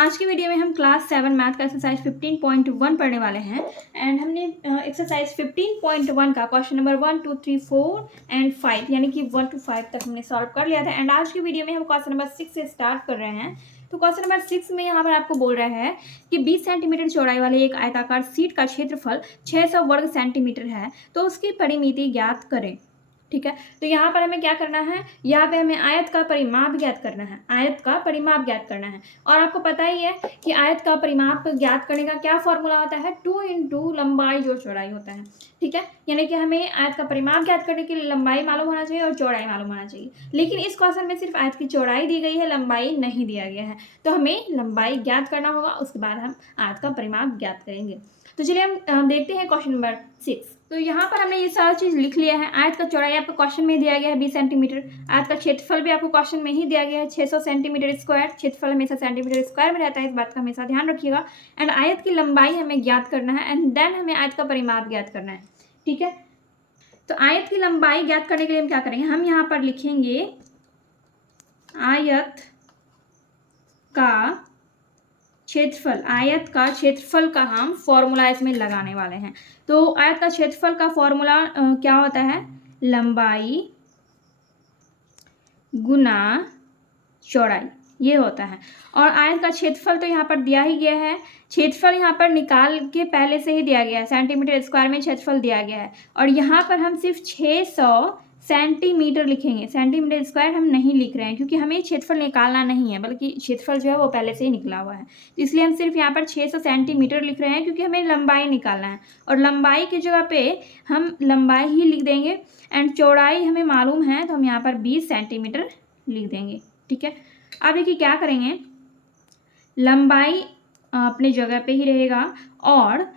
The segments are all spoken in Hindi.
आज की वीडियो में हम क्लास 7 मैथ का एक्सरसाइज 15.1 पढ़ने वाले हैं एंड हमने एक्सरसाइज 15.1 का क्वेश्चन नंबर 1, 2, 3, 4 एंड 5 यानी कि 1 to 5 तक हमने सॉल्व कर लिया था। एंड आज की वीडियो में हम क्वेश्चन नंबर 6 से स्टार्ट कर रहे हैं। तो क्वेश्चन नंबर 6 में यहाँ पर आपको बोल रहा है कि 20 सेंटीमीटर चौड़ाई वाले एक आयताकार शीट का क्षेत्रफल 600 वर्ग सेंटीमीटर है, तो उसकी परिमिति ज्ञात करें। ठीक है, तो यहाँ पर हमें क्या करना है, यहाँ पे हमें आयत का परिमाप ज्ञात करना है, आयत का परिमाप ज्ञात करना है। और आपको पता ही है कि आयत का परिमाप ज्ञात करने का क्या फॉर्मूला होता है, 2 इंटू लंबाई जोड़ चौड़ाई होता है। ठीक है, यानी कि हमें आयत का परिमाप ज्ञात करने के लिए लंबाई मालूम होना चाहिए और चौड़ाई मालूम होना चाहिए। लेकिन इस क्वेश्चन में सिर्फ आयत की चौड़ाई दी गई है, लंबाई नहीं दिया गया है, तो हमें लंबाई ज्ञात करना होगा, उसके बाद हम आयत का परिमाप ज्ञात करेंगे। तो चलिए हम देखते हैं क्वेश्चन नंबर 6। तो यहाँ पर हमने ये सारी चीज़ लिख लिया है। आयत का चौड़ाई आपको क्वेश्चन में दिया गया है 20 सेंटीमीटर। आयत का क्षेत्रफल भी आपको क्वेश्चन में ही दिया गया है 600 सेंटीमीटर स्क्वायर। क्षेत्रफल हमेशा सेंटीमीटर स्क्वायर में रहता है, इस बात का हमेशा ध्यान रखिएगा। एंड आयत की लंबाई हमें ज्ञात करना है एंड देन हमें आयत का परिमाप ज्ञात करना है। ठीक है, तो आयत की लंबाई ज्ञात करने के लिए हम क्या करेंगे, हम यहाँ पर लिखेंगे आयत का क्षेत्रफल। आयत का क्षेत्रफल का हम फॉर्मूला इसमें लगाने वाले हैं। तो आयत का क्षेत्रफल का फॉर्मूला क्या होता है, लंबाई गुना चौड़ाई, ये होता है। और आयत का क्षेत्रफल तो यहाँ पर दिया ही गया है, क्षेत्रफल यहाँ पर निकाल के पहले से ही दिया गया है, सेंटीमीटर स्क्वायर में क्षेत्रफल दिया गया है। और यहाँ पर हम सिर्फ 600 सेंटीमीटर लिखेंगे, सेंटीमीटर स्क्वायर हम नहीं लिख रहे हैं क्योंकि हमें क्षेत्रफल निकालना नहीं है, बल्कि क्षेत्रफल जो है वो पहले से ही निकला हुआ है। तो इसलिए हम सिर्फ यहाँ पर 600 सेंटीमीटर लिख रहे हैं क्योंकि हमें लंबाई निकालना है। और लंबाई की जगह पे हम लंबाई ही लिख देंगे एंड चौड़ाई हमें मालूम है, तो हम यहाँ पर 20 सेंटीमीटर लिख देंगे। ठीक है, अब देखिए क्या करेंगे, लंबाई अपने जगह पे ही रहेगा और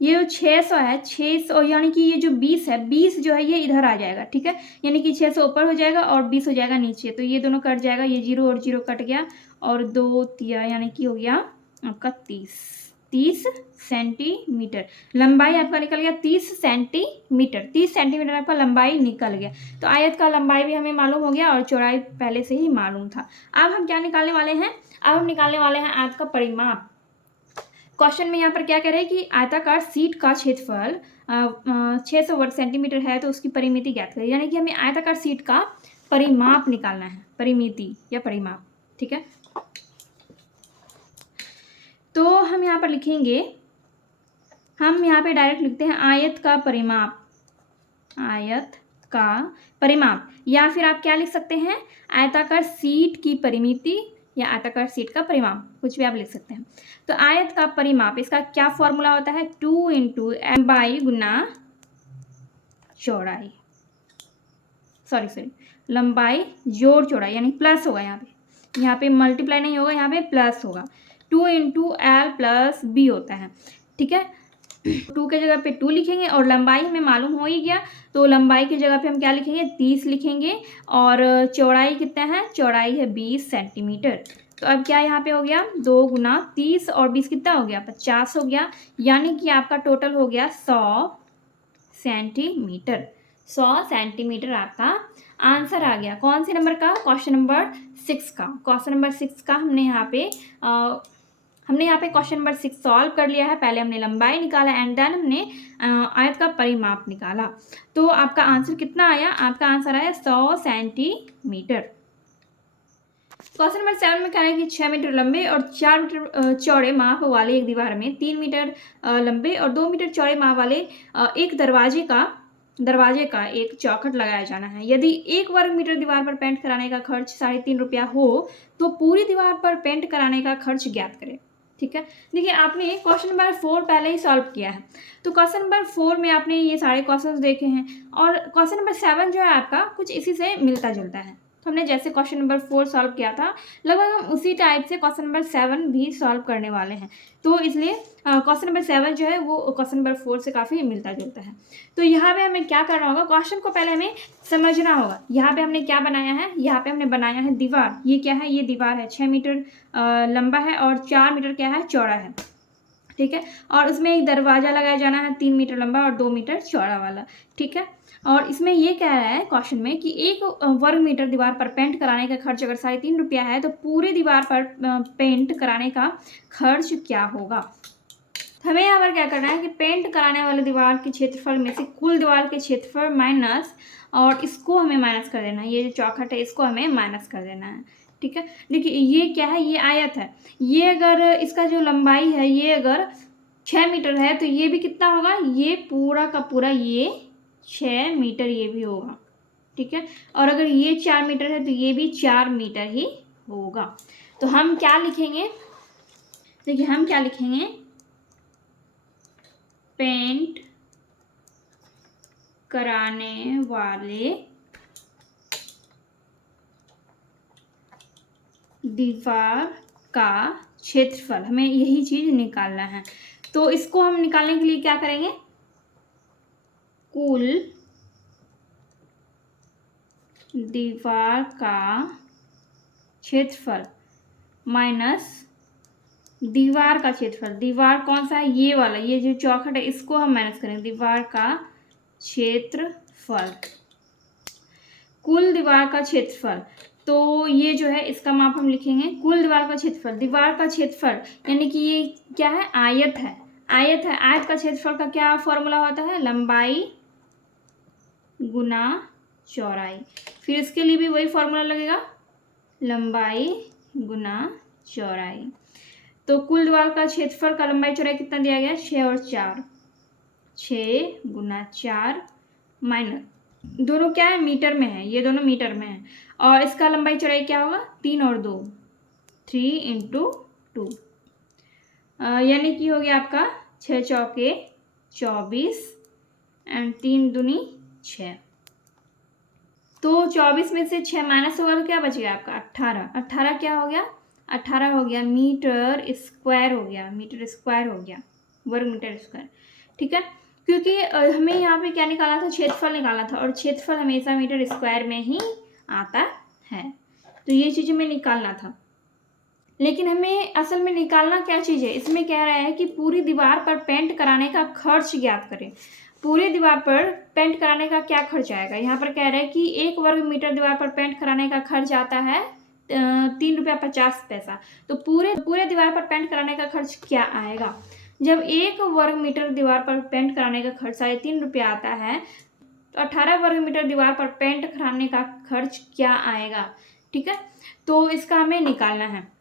ये जो 600 है, 600 यानी कि ये जो 20 है, 20 जो है ये इधर आ जाएगा। ठीक है, यानी कि 600 ऊपर हो जाएगा और 20 हो जाएगा नीचे, तो ये दोनों कट जाएगा, ये 0 और 0 कट गया और 2 तिया यानी कि हो गया आपका 30 सेंटीमीटर। लंबाई आपका निकल गया 30 सेंटीमीटर, 30 सेंटीमीटर आपका लंबाई निकल गया। तो आयत का लंबाई भी हमें मालूम हो गया और चौड़ाई पहले से ही मालूम था। अब हम क्या निकालने वाले हैं, अब हम निकालने वाले हैं आयत का परिमाप। क्वेश्चन में यहाँ पर क्या कह रहे हैं कि आयताकार शीट का क्षेत्रफल 600 वर्ग सेंटीमीटर है, तो उसकी परिमिति ज्ञात करें। यानी कि हमें आयताकार शीट का परिमाप निकालना है, परिमिति या परिमाप। ठीक है, तो हम यहाँ पर लिखेंगे, हम यहाँ पे डायरेक्ट लिखते हैं आयत का परिमाप, आयत का परिमाप, या फिर आप क्या लिख सकते हैं, आयताकार शीट की परिमिति या आयताकार शीट का परिमाप, कुछ भी आप लिख सकते हैं। तो आयत का परिमाप, इसका क्या फॉर्मूला होता है, 2 इंटू लंबाई गुना चौड़ाई, सॉरी लंबाई जोड़ चौड़ाई, यानी प्लस होगा यहाँ पे मल्टीप्लाई नहीं होगा, यहाँ पे प्लस होगा। 2 इंटू एल प्लस बी होता है। ठीक है, 2 के जगह पे 2 लिखेंगे और लंबाई हमें मालूम हो ही गया, तो लंबाई की जगह पे हम क्या लिखेंगे, 30 लिखेंगे और चौड़ाई कितना है, चौड़ाई है 20 सेंटीमीटर। तो अब क्या यहाँ पे हो गया, 2 गुना 30 और 20 कितना हो गया, 50 हो गया, यानी कि आपका टोटल हो गया 100 सेंटीमीटर। 100 सेंटीमीटर आपका आंसर आ गया। कौन से नंबर का, क्वेश्चन नंबर 6 का। क्वेश्चन नंबर 6 का हमने यहाँ पे क्वेश्चन नंबर 6 सॉल्व कर लिया है। पहले हमने लंबाई निकाला एंड देन हमने आयत का परिमाप निकाला। तो आपका आंसर कितना आया, आपका आंसर आया 100 सेंटीमीटर। क्वेश्चन नंबर 7 में कहा है कि 6 मीटर लंबे और 4 मीटर चौड़े माप वाले एक दीवार में 3 मीटर लंबे और 2 मीटर चौड़े माप वाले एक दरवाजे का एक चौखट लगाया जाना है। यदि 1 वर्ग मीटर दीवार पर पेंट कराने का खर्च 3.5 रुपया हो, तो पूरी दीवार पर पेंट कराने का खर्च ज्ञात करें। ठीक है, देखिए आपने क्वेश्चन नंबर 4 पहले ही सॉल्व किया है, तो क्वेश्चन नंबर 4 में आपने ये सारे क्वेश्चंस देखे हैं और क्वेश्चन नंबर 7 जो है आपका कुछ इसी से मिलता जुलता है। तो हमने जैसे क्वेश्चन नंबर 4 सॉल्व किया था, लगभग हम उसी टाइप से क्वेश्चन नंबर 7 भी सॉल्व करने वाले हैं। तो इसलिए क्वेश्चन नंबर 7 जो है वो क्वेश्चन नंबर 4 से काफ़ी मिलता जुलता है। तो यहाँ पे हमें क्या करना होगा, क्वेश्चन को पहले हमें समझना होगा। यहाँ पे हमने क्या बनाया है, यहाँ पे हमने बनाया है दीवार। ये क्या है, ये दीवार है, 6 मीटर लंबा है और 4 मीटर क्या है, चौड़ा है। ठीक है। और उसमें एक दरवाज़ा लगाया जाना है 3 मीटर लंबा और 2 मीटर चौड़ा वाला, ठीक है। और इसमें ये कह रहा है क्वेश्चन में कि 1 वर्ग मीटर दीवार पर पेंट कराने का खर्च अगर 3.5 रुपया है तो पूरे दीवार पर पेंट कराने का खर्च क्या होगा। हमें यहाँ पर क्या करना है कि पेंट कराने वाले दीवार के क्षेत्रफल में से कुल दीवार के क्षेत्रफल माइनस, और इसको हमें माइनस कर देना है, ये जो चौखट है इसको हमें माइनस कर देना है, ठीक है। देखिए ये क्या है, ये आयत है, ये अगर इसका जो लंबाई है ये अगर 6 मीटर है तो ये भी कितना होगा, ये पूरा का पूरा ये 6 मीटर ये भी होगा, ठीक है। और अगर ये 4 मीटर है तो ये भी 4 मीटर ही होगा। तो हम क्या लिखेंगे, देखिए हम क्या लिखेंगे, पेंट कराने वाले दीवार का क्षेत्रफल, हमें यही चीज निकालना है। तो इसको हम निकालने के लिए क्या करेंगे, कुल दीवार का क्षेत्रफल माइनस दीवार का क्षेत्रफल, दीवार कौन सा है, ये वाला, ये जो चौखट है इसको हम माइनस करेंगे, दीवार का क्षेत्रफल, कुल दीवार का क्षेत्रफल। तो ये जो है इसका माप हम लिखेंगे, कुल दीवार का क्षेत्रफल, दीवार का क्षेत्रफल यानी कि ये क्या है, आयत है, आयत है, आयत का क्षेत्रफल का क्या फॉर्मूला होता है, लंबाई गुना चौड़ाई। फिर इसके लिए भी वही फॉर्मूला लगेगा, लंबाई गुना चौड़ाई। तो कुल दीवार का क्षेत्रफल का लंबाई चौड़ाई कितना दिया गया, 6 और 4, 6 गुना 4 माइनस, दोनों क्या है, मीटर में है, ये दोनों मीटर में है, और इसका लंबाई चौड़ाई क्या होगा, 3 और 2, 3 इंटू 2, यानी कि हो गया आपका 6 चौके 24 एंड 3 दूनी 6। तो 24 में से 6 माइनस होगा तो क्या बचेगा आपका 18, 18 क्या हो गया, 18 हो गया मीटर स्क्वायर, हो गया मीटर स्क्वायर, हो गया वर्ग मीटर स्क्वायर, ठीक है। क्योंकि हमें यहाँ पे क्या निकालना था, क्षेत्रफल निकालना था, और क्षेत्रफल हमेशा मीटर स्क्वायर में ही आता है, तो ये चीज़ हमें निकालना था। लेकिन हमें असल में निकालना क्या चीज़ है, इसमें कह रहा है कि पूरी दीवार पर पेंट कराने का खर्च ज्ञात करें। पूरी दीवार पर पेंट कराने का क्या खर्च आएगा, यहाँ पर कह रहा है कि 1 वर्ग मीटर दीवार पर पेंट कराने का खर्च आता है 3 रुपया 50 पैसा। तो पूरे दीवार पर पेंट कराने का खर्च क्या आएगा, जब 1 वर्ग मीटर दीवार पर पेंट कराने का खर्च 3.5 रुपया आता है तो 18 वर्ग मीटर दीवार पर पेंट कराने का खर्च क्या आएगा, ठीक है। तो इसका हमें निकालना है।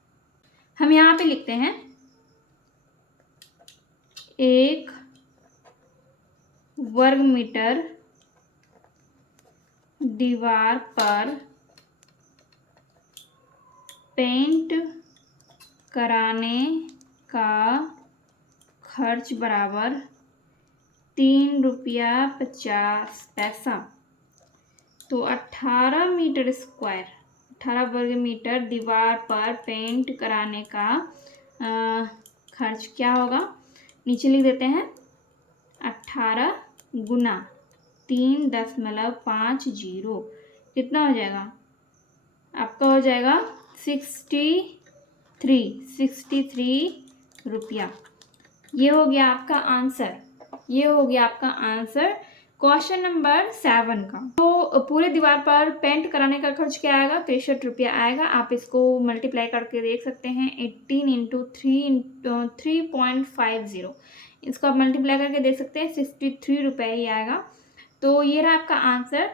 हम यहाँ पे लिखते हैं 1 वर्ग मीटर दीवार पर पेंट कराने का खर्च बराबर 3 रुपया 50 पैसा। तो 18 मीटर स्क्वायर, 18 वर्ग मीटर दीवार पर पेंट कराने का खर्च क्या होगा, नीचे लिख देते हैं 18 गुना 3.50, कितना हो जाएगा आपका, हो जाएगा 63 रुपया। ये हो गया आपका आंसर, ये हो गया आपका आंसर क्वेश्चन नंबर 7 का। तो पूरे दीवार पर पेंट कराने का खर्च क्या आएगा, 63 रुपया आएगा। आप इसको मल्टीप्लाई करके देख सकते हैं, 18 इंटू 3.50, इसको आप मल्टीप्लाई करके देख सकते हैं, 63 रुपये ही आएगा। तो ये रहा आपका आंसर।